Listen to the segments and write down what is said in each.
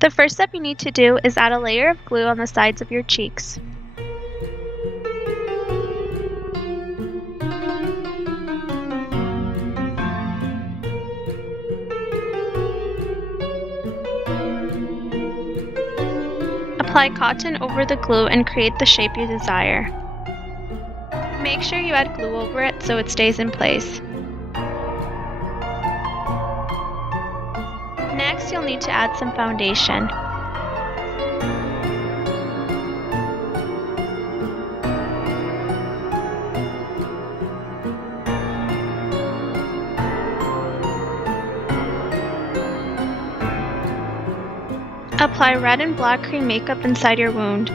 The first step you need to do is add a layer of glue on the sides of your cheeks. Apply cotton over the glue and create the shape you desire. Make sure you add glue over it so it stays in place. Next, you'll need to add some foundation. Apply red and black cream makeup inside your wound.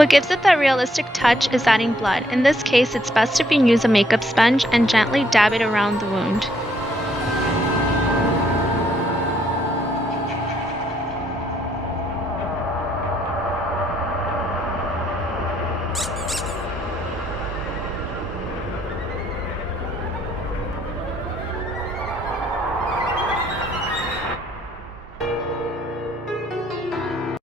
What gives it that realistic touch is adding blood. In this case, it's best if you use a makeup sponge and gently dab it around the wound.